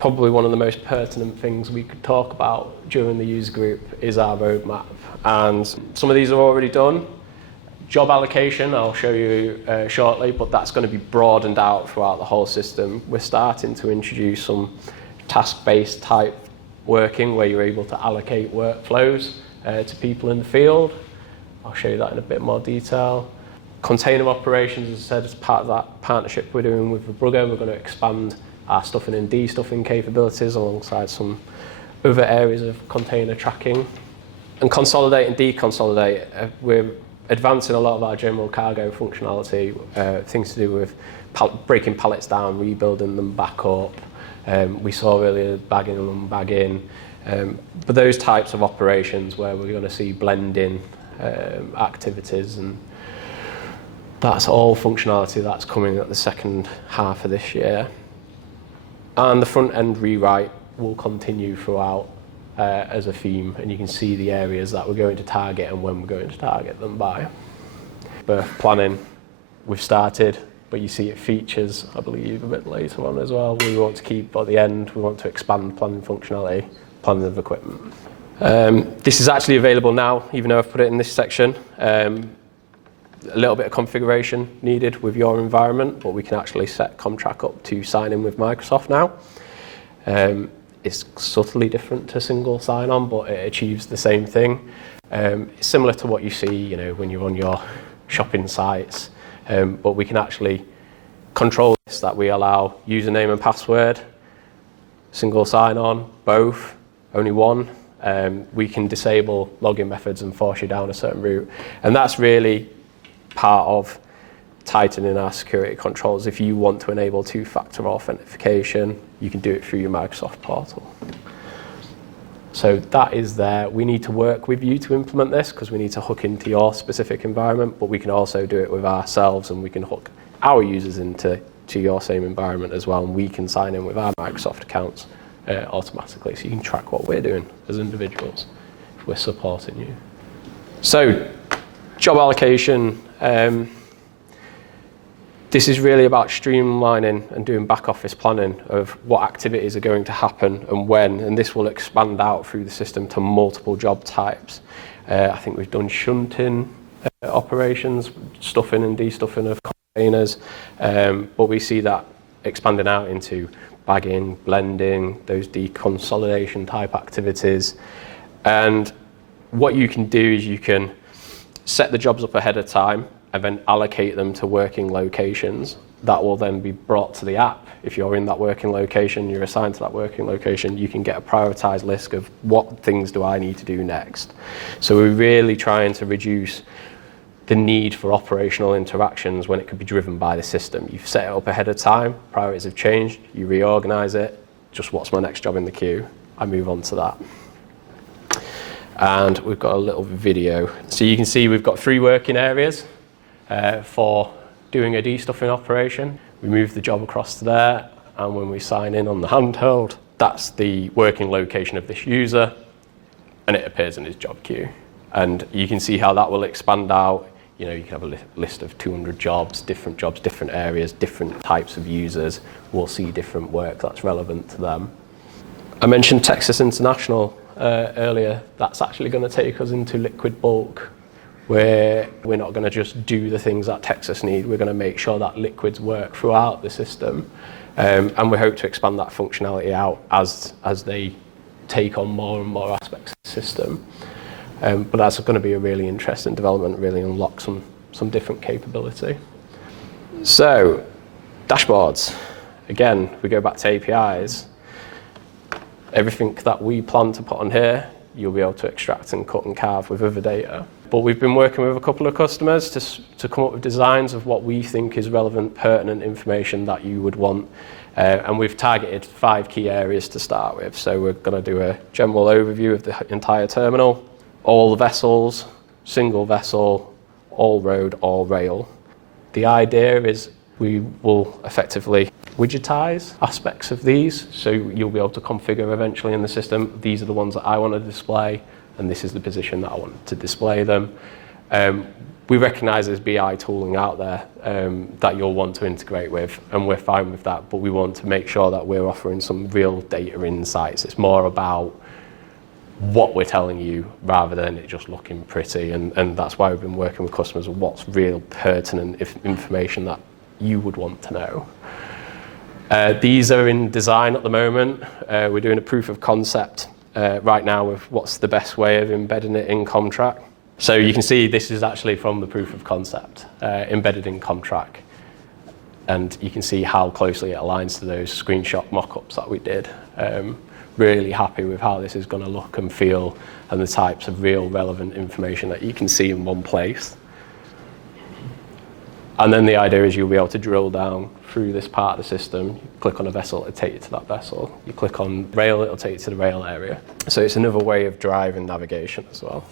probably one of the most pertinent things we could talk about during the user group is our roadmap. And some of these are already done. Job allocation, I'll show you shortly, but that's going to be broadened out throughout the whole system. We're starting to introduce some task-based type working where you're able to allocate workflows to people in the field. I'll show you that in a bit more detail. Container operations, as I said, as part of that partnership we're doing with Brugger, we're going to expand our stuffing and de-stuffing capabilities alongside some other areas of container tracking. And consolidate and deconsolidate, we're advancing a lot of our general cargo functionality, things to do with breaking pallets down, rebuilding them back up. We saw earlier bagging and unbagging. But those types of operations where we're going to see blending activities, and that's all functionality that's coming at the second half of this year. And the front end rewrite will continue throughout as a theme, and you can see the areas that we're going to target and when we're going to target them by. Berth planning, we've started, but you see it features, I believe, a bit later on as well. We want to keep, at the end, we want to expand planning functionality, planning of equipment. This is actually available now, even though I've put it in this section. A little bit of configuration needed with your environment, but we can actually set CommTrac up to sign in with Microsoft now. It's subtly different to single sign-on, but it achieves the same thing. It's similar to what you see, when you're on your shopping sites, but we can actually control this, that we allow username and password, single sign-on, both, only one. We can disable login methods and force you down a certain route, and that's really part of tightening our security controls. If you want to enable two-factor authentication, you can do it through your Microsoft portal. So that is there. We need to work with you to implement this because we need to hook into your specific environment, but we can also do it with ourselves, and we can hook our users into your same environment as well, and we can sign in with our Microsoft accounts automatically, so you can track what we're doing as individuals if we're supporting you. So, job allocation. This is really about streamlining and doing back office planning of what activities are going to happen and when, and this will expand out through the system to multiple job types. I think we've done shunting operations, stuffing and de-stuffing of containers, but we see that expanding out into bagging, blending, those deconsolidation type activities. And what you can do is you can set the jobs up ahead of time and then allocate them to working locations. That will then be brought to the app. If you're in that working location, you're assigned to that working location, you can get a prioritized list of what things do I need to do next. So we're really trying to reduce the need for operational interactions when it could be driven by the system. You've set it up ahead of time, priorities have changed, you reorganize it, just what's my next job in the queue, I move on to that. And we've got a little video. So you can see we've got 3 working areas for doing a de-stuffing operation. We move the job across to there, and when we sign in on the handheld, that's the working location of this user, and it appears in his job queue. And you can see how that will expand out. You can have a list of 200 jobs, different areas, different types of users. We'll see different work that's relevant to them. I mentioned Texas International earlier. That's actually going to take us into liquid bulk, where we're not going to just do the things that Texas need. We're going to make sure that liquids work throughout the system, and we hope to expand that functionality out as they take on more and more aspects of the system. But that's going to be a really interesting development, really unlock some different capability. So, dashboards. Again, we go back to APIs. Everything that we plan to put on here, you'll be able to extract and cut and carve with other data. But we've been working with a couple of customers to come up with designs of what we think is relevant, pertinent information that you would want. And we've targeted 5 key areas to start with. So we're going to do a general overview of the entire terminal, all the vessels, single vessel, all road, all rail. The idea is we will effectively widgetize aspects of these, so you'll be able to configure eventually in the system, these are the ones that I want to display, and this is the position that I want to display them. We recognise there's BI tooling out there that you'll want to integrate with, and we're fine with that, but we want to make sure that we're offering some real data insights. It's more about what we're telling you rather than it just looking pretty, and that's why we've been working with customers on what's real pertinent information that you would want to know. These are in design at the moment. We're doing a proof of concept right now with what's the best way of embedding it in CommTrac. So you can see this is actually from the proof of concept, embedded in CommTrac. And you can see how closely it aligns to those screenshot mock-ups that we did. Really happy with how this is going to look and feel, and the types of real relevant information that you can see in one place. And then the idea is you'll be able to drill down through this part of the system. You click on a vessel, it'll take you to that vessel. You click on rail, it'll take you to the rail area. So it's another way of driving navigation as well.